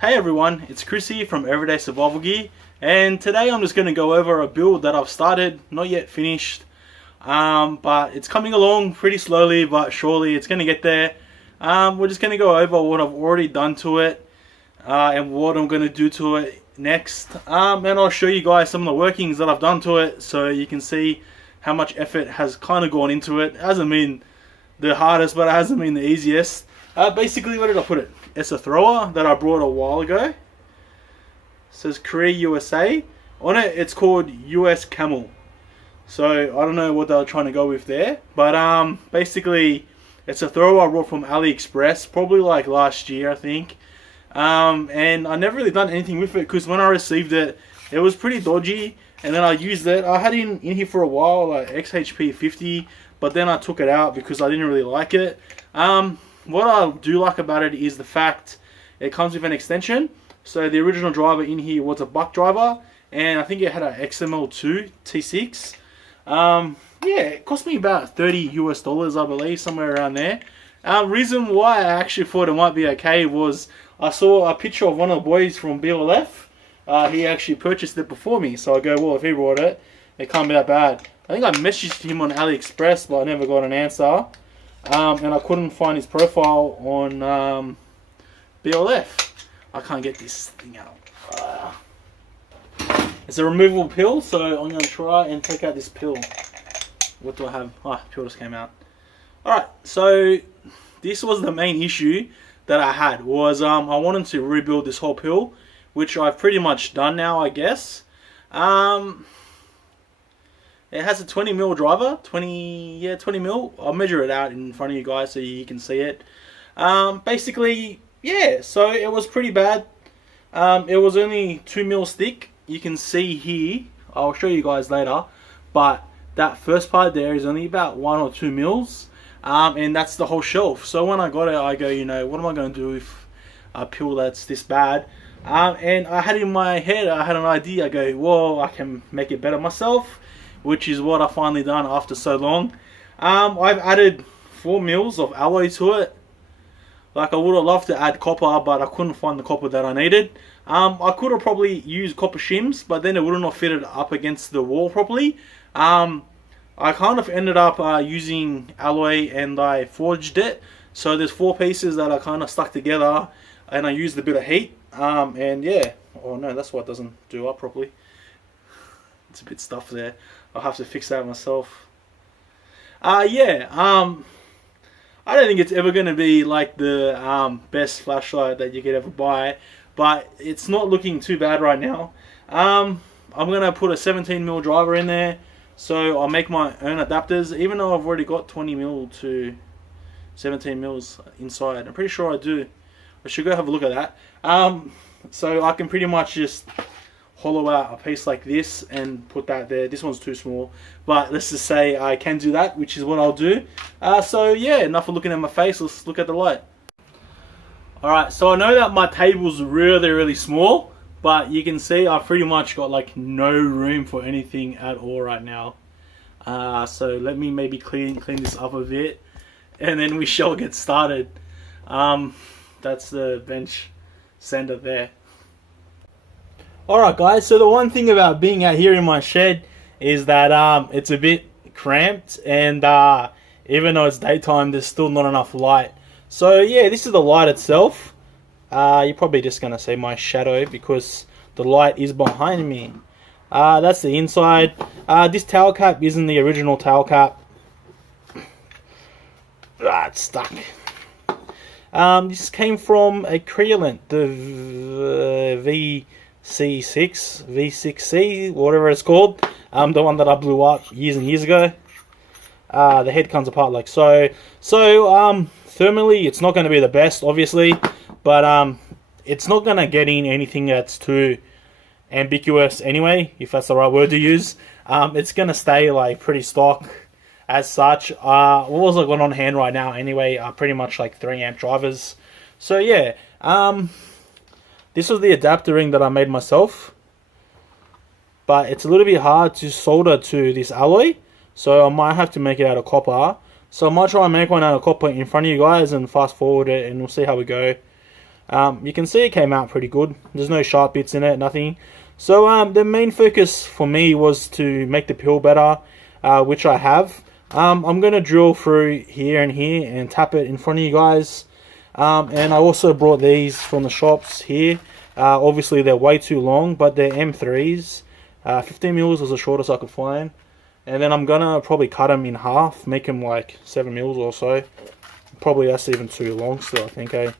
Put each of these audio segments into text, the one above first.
Hey everyone, it's Chris here from Everyday Survival Gear, and today I'm just going to go over a build that I've started, not yet finished, but it's coming along pretty slowly but surely. It's going to get there. We're just going to go over what I've already done to it and what I'm going to do to it next, and I'll show you guys some of the workings that I've done to it so you can see how much effort has kind of gone into it. It hasn't been the hardest, but it hasn't been the easiest. Basically, where did I put it? It's a thrower that I brought a while ago. It says Korea USA. On it, it's called US Camel. So, I don't know what they were trying to go with there. But, basically, it's a thrower I brought from AliExpress. Probably like last year, I think. And I never really done anything with it. Because when I received it, it was pretty dodgy. And then I used it. I had it in here for a while, like XHP 50. But then I took it out because I didn't really like it. What I do like about it is the fact it comes with an extension. So the original driver in here was a buck driver, and I think it had an XML2 T6. Yeah, it cost me about $30 US, I believe, somewhere around there. Reason why I actually thought it might be okay was I saw a picture of one of the boys from BLF. He actually purchased it before me, so I go, well, if he bought it, it can't be that bad. I think I messaged him on AliExpress, but I never got an answer. And I couldn't find his profile on BLF. I can't get this thing out. It's a removable pill, so I'm going to try and take out this pill. What do I have? Pill just came out. Alright, so this was the main issue that I had. Was I wanted to rebuild this whole pill, which I've pretty much done now, I guess. It has a 20mm driver, 20mm. I'll measure it out in front of you guys so you can see it. Basically, yeah, so it was pretty bad. It was only 2mm thick. You can see here, I'll show you guys later, but that first part there is only about 1 or 2 mils. And that's the whole shelf. So when I got it, I go, you know, what am I going to do with a pill that's this bad? And I had in my head, I had an idea. I go, well, I can make it better myself, which is what I finally done after so long. I've added 4 mils of alloy to it. Like, I would have loved to add copper, but I couldn't find the copper that I needed. I could have probably used copper shims, but then it wouldn't have fitted up against the wall properly. I kind of ended up using alloy, and I forged it. So there's 4 pieces that are kind of stuck together, and I used a bit of heat. And yeah, oh no, that's what doesn't do up properly. It's a bit stuffed there. I'll have to fix that myself. Yeah, I don't think it's ever going to be like the best flashlight that you could ever buy, but it's not looking too bad right now. I'm going to put a 17mm driver in there, so I'll make my own adapters, even though I've already got 20mm to 17mm inside. I'm pretty sure I do. I should go have a look at that. So I can pretty much just hollow out a piece like this and put that there. This one's too small, but let's just say I can do that, which is what I'll do. So yeah, enough of looking at my face. Let's look at the light. Alright, so I know that my table's really small, but you can see I've pretty much got like no room for anything at all right now. So let me maybe clean this up a bit, and then we shall get started. That's the bench sander there. Alright guys, so the one thing about being out here in my shed is that it's a bit cramped, and even though it's daytime, there's still not enough light. So yeah, this is the light itself. You're probably just going to see my shadow because the light is behind me. That's the inside. This towel cap isn't the original towel cap. It's stuck. This came from a Creolent, the V6C, whatever it's called. The one that I blew up years and years ago. The head comes apart like so. So thermally, it's not going to be the best, obviously, but it's not going to get in anything that's too ambiguous anyway, if that's the right word to use. It's going to stay like pretty stock as such. What was I got on hand right now anyway? Pretty much like 3 amp drivers. So yeah, this was the adapter ring that I made myself, but it's a little bit hard to solder to this alloy, so I might have to make it out of copper. So I might try and make one out of copper in front of you guys and fast forward it, and we'll see how we go. You can see it came out pretty good. There's no sharp bits in it, nothing. So the main focus for me was to make the peel better, which I have. I'm going to drill through here and here and tap it in front of you guys. And I also brought these from the shops here. Obviously they're way too long, but they're M3s. 15 mils was the shortest I could find. And then I'm going to probably cut them in half, make them like 7 mils or so. Probably that's even too long still, I think, eh?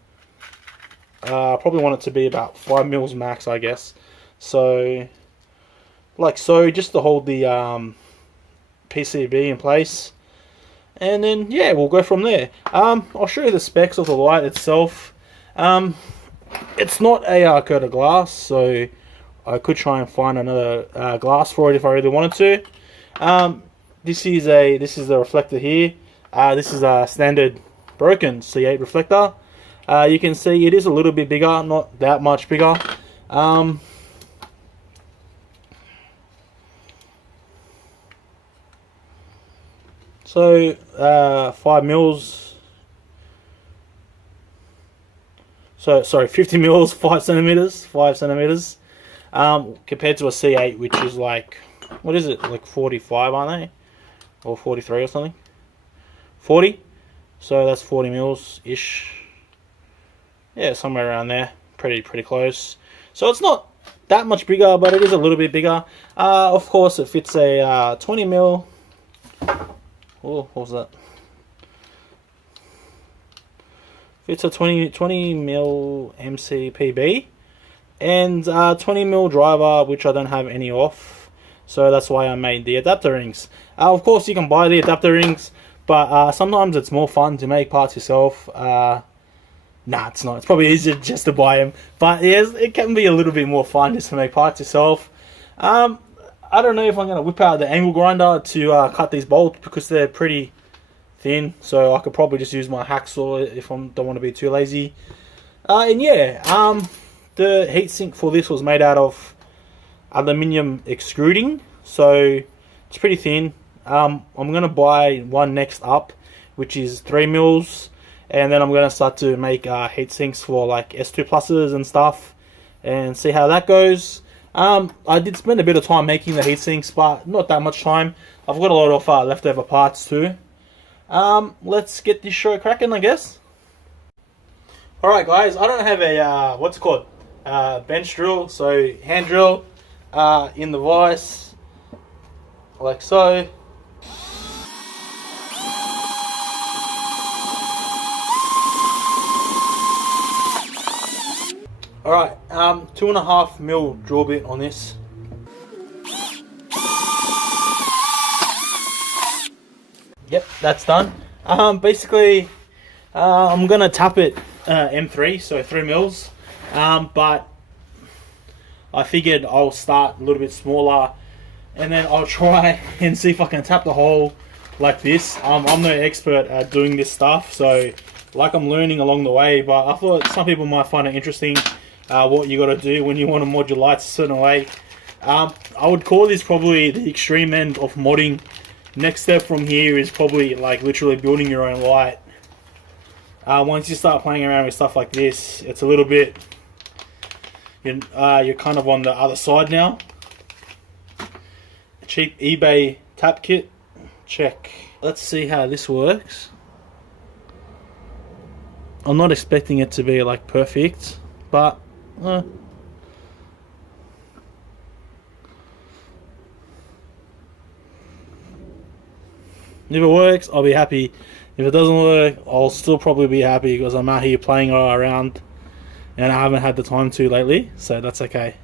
Probably want it to be about 5 mils max, I guess. So, like so, just to hold the PCB in place. And then, yeah, we'll go from there. I'll show you the specs of the light itself. It's not a coated glass, so I could try and find another glass for it if I really wanted to. This is the reflector here. This is a standard broken C8 reflector. You can see it is a little bit bigger, not that much bigger. So 5 mils. So sorry, 50 mils, 5 centimeters. Compared to a C8, which is like, what is it? Like 45, aren't they? Or 43 or something? 40. So that's 40 mils ish. Yeah, somewhere around there. Pretty close. So it's not that much bigger, but it is a little bit bigger. Of course, it fits a 20 mil. Oh, what was that? Fits a 20 mil MCPB and 20 mil driver, which I don't have any off. So that's why I made the adapter rings. Of course, you can buy the adapter rings, but sometimes it's more fun to make parts yourself. Nah, it's not. It's probably easier just to buy them. But yes, it can be a little bit more fun just to make parts yourself. I don't know if I'm going to whip out the angle grinder to cut these bolts because they're pretty thin. So I could probably just use my hacksaw if I don't want to be too lazy. And yeah, the heatsink for this was made out of aluminium extruding. So it's pretty thin. I'm going to buy one next up, which is 3 mils. And then I'm going to start to make heat sinks for like S2 pluses and stuff and see how that goes. I did spend a bit of time making the heat sinks, but not that much time. I've got a lot of leftover parts too. Let's get this show cracking, I guess. Alright guys, I don't have a, what's it called? Bench drill, so hand drill in the vise, like so. Alright, 2.5 mil drill bit on this. Yep, that's done. Basically, I'm gonna tap it M3, so 3 mils. But I figured I'll start a little bit smaller, and then I'll try and see if I can tap the hole like this. I'm no expert at doing this stuff, so like I'm learning along the way. But I thought some people might find it interesting. What you got to do when you want to mod your lights a certain way. I would call this probably the extreme end of modding. Next step from here is probably like literally building your own light. Once you start playing around with stuff like this, it's a little bit, you're kind of on the other side now. A cheap eBay tap kit, check. Let's see how this works. I'm not expecting it to be like perfect, but if it works, I'll be happy. If it doesn't work, I'll still probably be happy because I'm out here playing around and I haven't had the time to lately, so that's okay.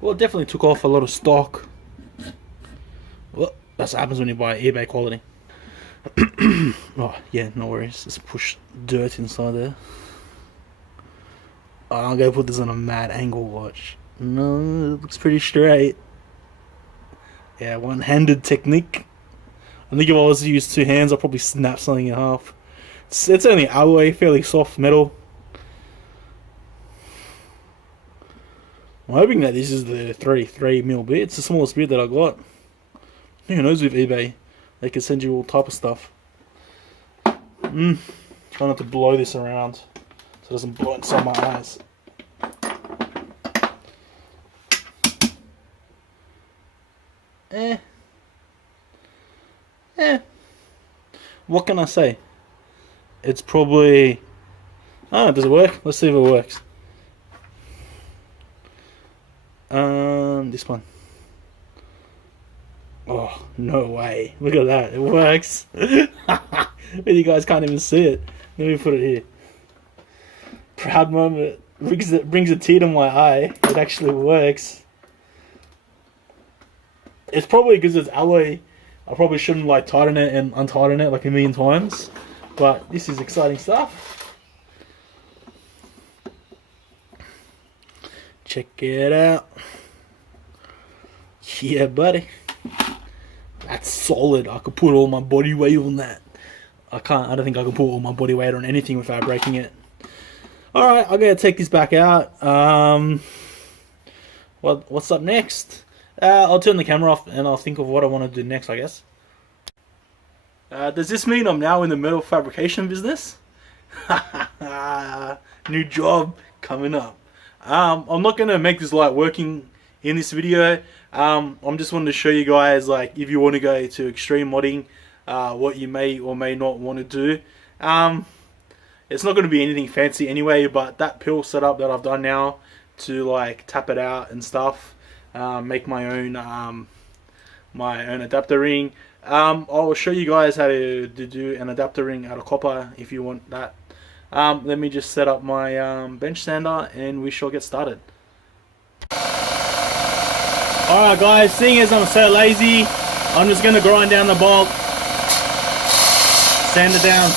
Well, it definitely took off a lot of stock. Well, that's what happens when you buy eBay quality. Oh, yeah, no worries. Just push dirt inside there. Oh, I'm gonna put this on a mad angle, watch. No, it looks pretty straight. Yeah, one-handed technique. I think if I was to use two hands, I'll probably snap something in half. It's only alloy, fairly soft metal. I'm hoping that this is the 33 mil bit. It's the smallest bit that I got. Who knows with eBay? They can send you all type of stuff. Try not to blow this around so it doesn't blow inside my eyes. What can I say? It's probably... Oh, does it work? Let's see if it works. This one. Oh, no way. Look at that. It works. You guys can't even see it. Let me put it here. Proud moment. Brings a tear to my eye. It actually works. It's probably because it's alloy. I probably shouldn't like tighten it and untighten it like a million times. But this is exciting stuff. Check it out. Yeah, buddy. That's solid. I could put all my body weight on that. I don't think I can put all my body weight on anything without breaking it. Alright, I gotta take this back out. What's up next? I'll turn the camera off and I'll think of what I want to do next, I guess. Does this mean I'm now in the metal fabrication business? New job coming up. I'm not gonna make this like working in this video. I'm just wanting to show you guys, like, if you want to go to extreme modding, what you may or may not want to do. It's not going to be anything fancy anyway, but that pill setup that I've done now to like tap it out and stuff, make my own adapter ring. I'll show you guys how to do an adapter ring out of copper if you want that. Let me just set up my bench sander and we shall get started. Alright guys, seeing as I'm so lazy, I'm just going to grind down the bulk, sand it down.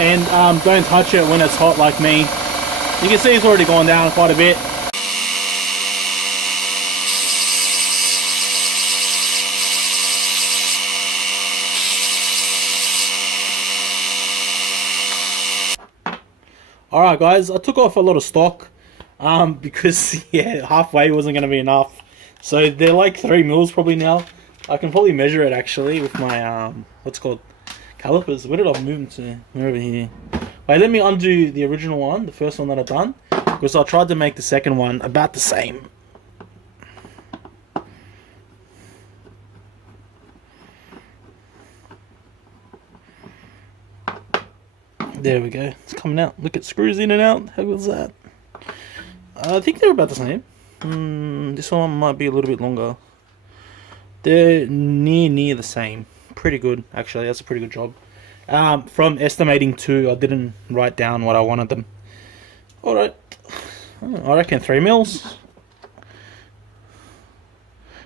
And don't touch it when it's hot like me. You can see it's already gone down quite a bit. Alright guys, I took off a lot of stock because yeah, halfway wasn't going to be enough. So they're like 3 mils probably now. I can probably measure it actually with my what's it called, calipers. Where did I move them to? They're over here. Wait, let me undo the original one, the first one that I've done, because I tried to make the second one about the same. There we go. It's coming out. Look, it screws in and out. How was that? I think they're about the same. This one might be a little bit longer. They're near the same. Pretty good, actually. That's a pretty good job. From estimating 2, I didn't write down what I wanted them. Alright. I reckon 3 mils.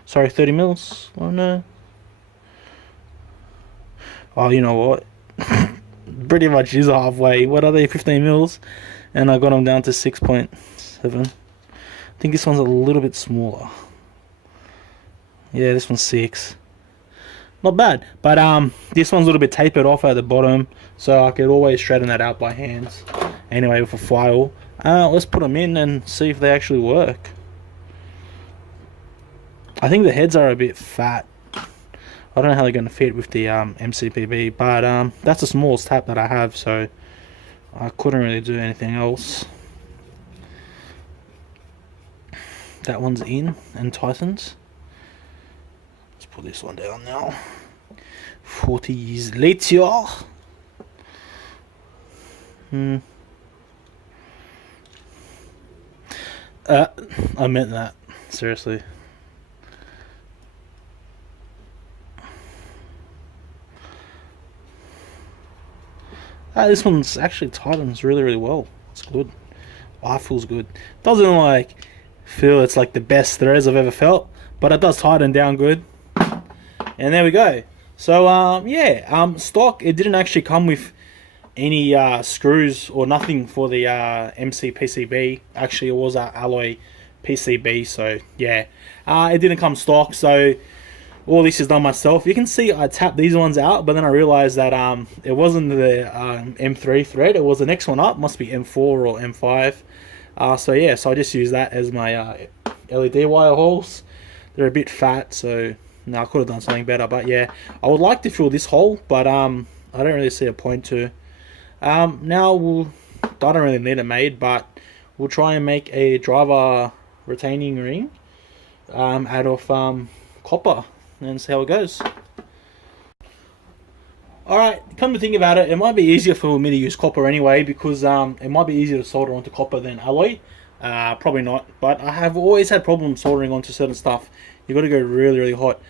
Sorry, 30 mils. Oh no. Oh, you know what? Pretty much is halfway. What are they? 15 mils, and I got them down to 6.7. I think this one's a little bit smaller. Yeah, this one's 6. Not bad, but this one's a little bit tapered off at the bottom, so I could always straighten that out by hands. Anyway, with a file, let's put them in and see if they actually work. I think the heads are a bit fat. I don't know how they're going to fit with the MCPB, but that's the smallest tap that I have, so I couldn't really do anything else. That one's in and tightens. Let's put this one down now. 40 years later. I meant that, seriously. This one's actually tightens really well. It's good. Oh, it feels good. Doesn't like feel it's like the best threads I've ever felt, but it does tighten down good. And there we go. So yeah, stock, it didn't actually come with any screws or nothing for the MC PCB. Actually, it was an alloy PCB, so yeah, it didn't come stock. So all this is done myself. You can see I tapped these ones out, but then I realized that it wasn't the M3 thread, it was the next one up, must be M4 or M5. So yeah, so I just use that as my LED wire holes. They're a bit fat, so no, I could have done something better. But yeah, I would like to fill this hole, but I don't really see a point to. Now I don't really need it made, but we'll try and make a driver retaining ring out of copper and see how it goes. Alright, come to think about it, it might be easier for me to use copper anyway, because it might be easier to solder onto copper than alloy. Probably not, but I have always had problems soldering onto certain stuff. You've got to go really, really hot.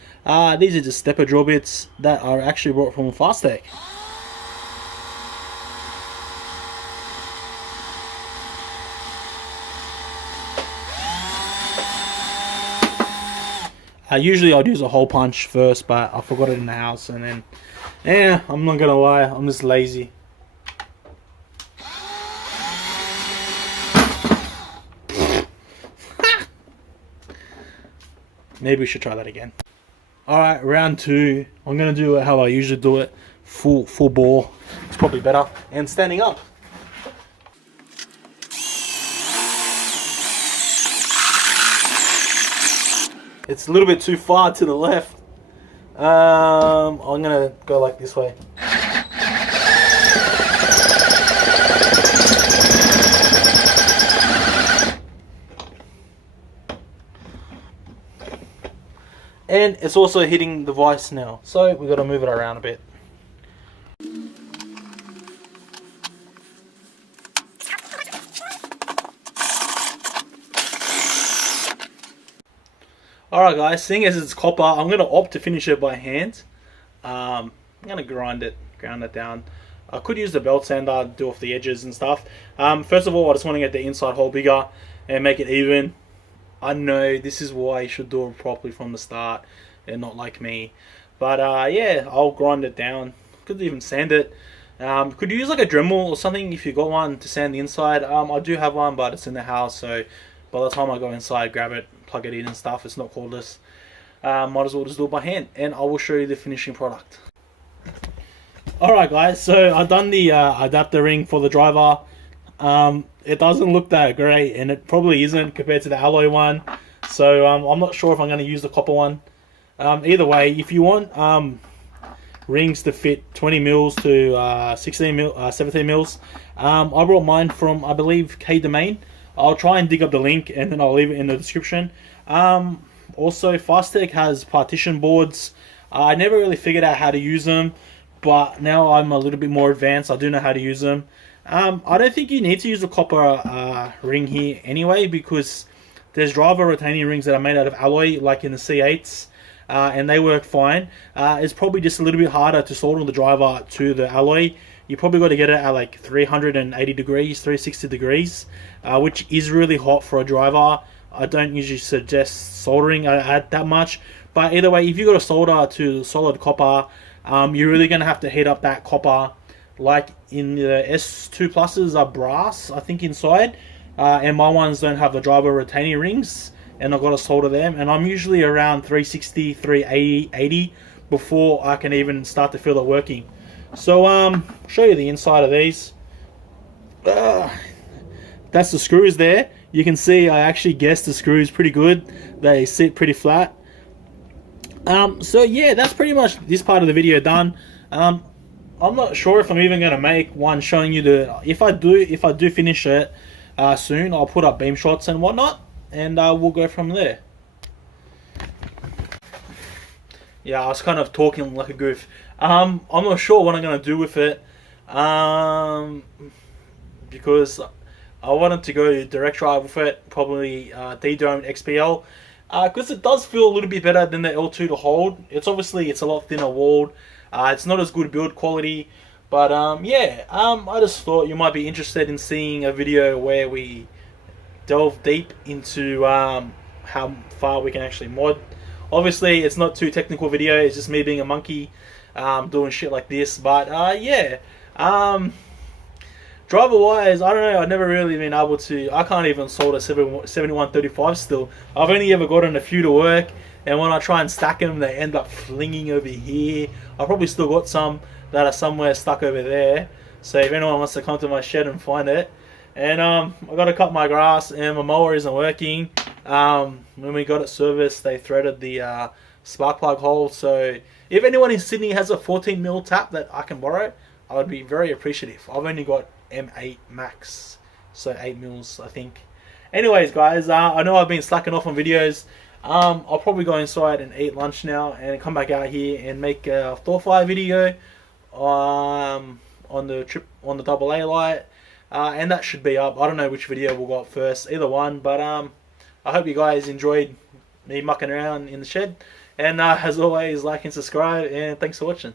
These are just stepper drill bits that are actually brought from Fastech. Usually I'd use a hole punch first, but I forgot it in the house, and then, yeah, I'm not gonna lie, I'm just lazy. Maybe we should try that again. Alright, round 2. I'm gonna do it how I usually do it. Full bore. It's probably better. And standing up. It's a little bit too far to the left. I'm gonna go like this way. And it's also hitting the vise now, so we've got to move it around a bit. Alright guys, seeing as it's copper, I'm going to opt to finish it by hand. I'm going to ground it down. I could use the belt sander, do off the edges and stuff. First of all, I just want to get the inside hole bigger and make it even. I know this is why you should do it properly from the start and not like me. But yeah, I'll grind it down. Could even sand it. Could use like a Dremel or something if you got one to sand the inside. I do have one, but it's in the house, so by the time I go inside, grab it, plug it in and stuff, it's not cordless. Might as well just do it by hand, and I will show you the finishing product. Alright guys, so I've done the adapter ring for the driver. It doesn't look that great, and it probably isn't compared to the alloy one, so I'm not sure if I'm going to use the copper one. Either way, if you want rings to fit 20 mils to 17 mils, I brought mine from, I believe, K-Domain. I'll try and dig up the link, and then I'll leave it in the description. Also, Fastech has partition boards. I never really figured out how to use them, but now I'm a little bit more advanced. I do know how to use them. I don't think you need to use a copper ring here anyway, because there's driver retaining rings that are made out of alloy, like in the C8s, and they work fine. It's probably just a little bit harder to solder the driver to the alloy. You probably got to get it at like 380 degrees, 360 degrees, which is really hot for a driver. I don't usually suggest soldering at that much, but either way, if you got a solder to solid copper, you're really going to have to heat up that copper. Like in the S2 pluses are brass, I think, inside, and my ones don't have the driver retaining rings, and I've got to solder them, and I'm usually around 360, 380, 80 before I can even start to feel it working. So show you the inside of these. That's the screws there. You can see I actually guessed the screws pretty good. They sit pretty flat. So yeah, that's pretty much this part of the video done. I'm not sure if I'm even going to make one showing you the, if I do finish it soon, I'll put up beam shots and whatnot, and we'll go from there. Yeah, I was kind of talking like a goof. I'm not sure what I'm going to do with it, because I wanted to go direct drive with it, probably D-Dome XPL, because it does feel a little bit better than the L2 to hold. It's obviously, it's a lot thinner walled. It's not as good build quality, but yeah, I just thought you might be interested in seeing a video where we delve deep into how far we can actually mod. Obviously, it's not too technical video, it's just me being a monkey doing shit like this, but yeah. Driver wise, I don't know, I've never really been able to, I can't even solder 7135 still. I've only ever gotten a few to work, and when I try and stack them, they end up flinging over here. I probably still got some that are somewhere stuck over there. So if anyone wants to come to my shed and find it. And I got to cut my grass, and my mower isn't working. When we got it serviced, they threaded the spark plug hole. So if anyone in Sydney has a 14mm tap that I can borrow, I would be very appreciative. I've only got M8 max, so 8mm I think. Anyways, guys, I know I've been slacking off on videos. I'll probably go inside and eat lunch now, and come back out here and make a Thorfire video on the AA light. And that should be up. I don't know which video we'll go up first, either one. But I hope you guys enjoyed me mucking around in the shed. And as always, like and subscribe, and thanks for watching.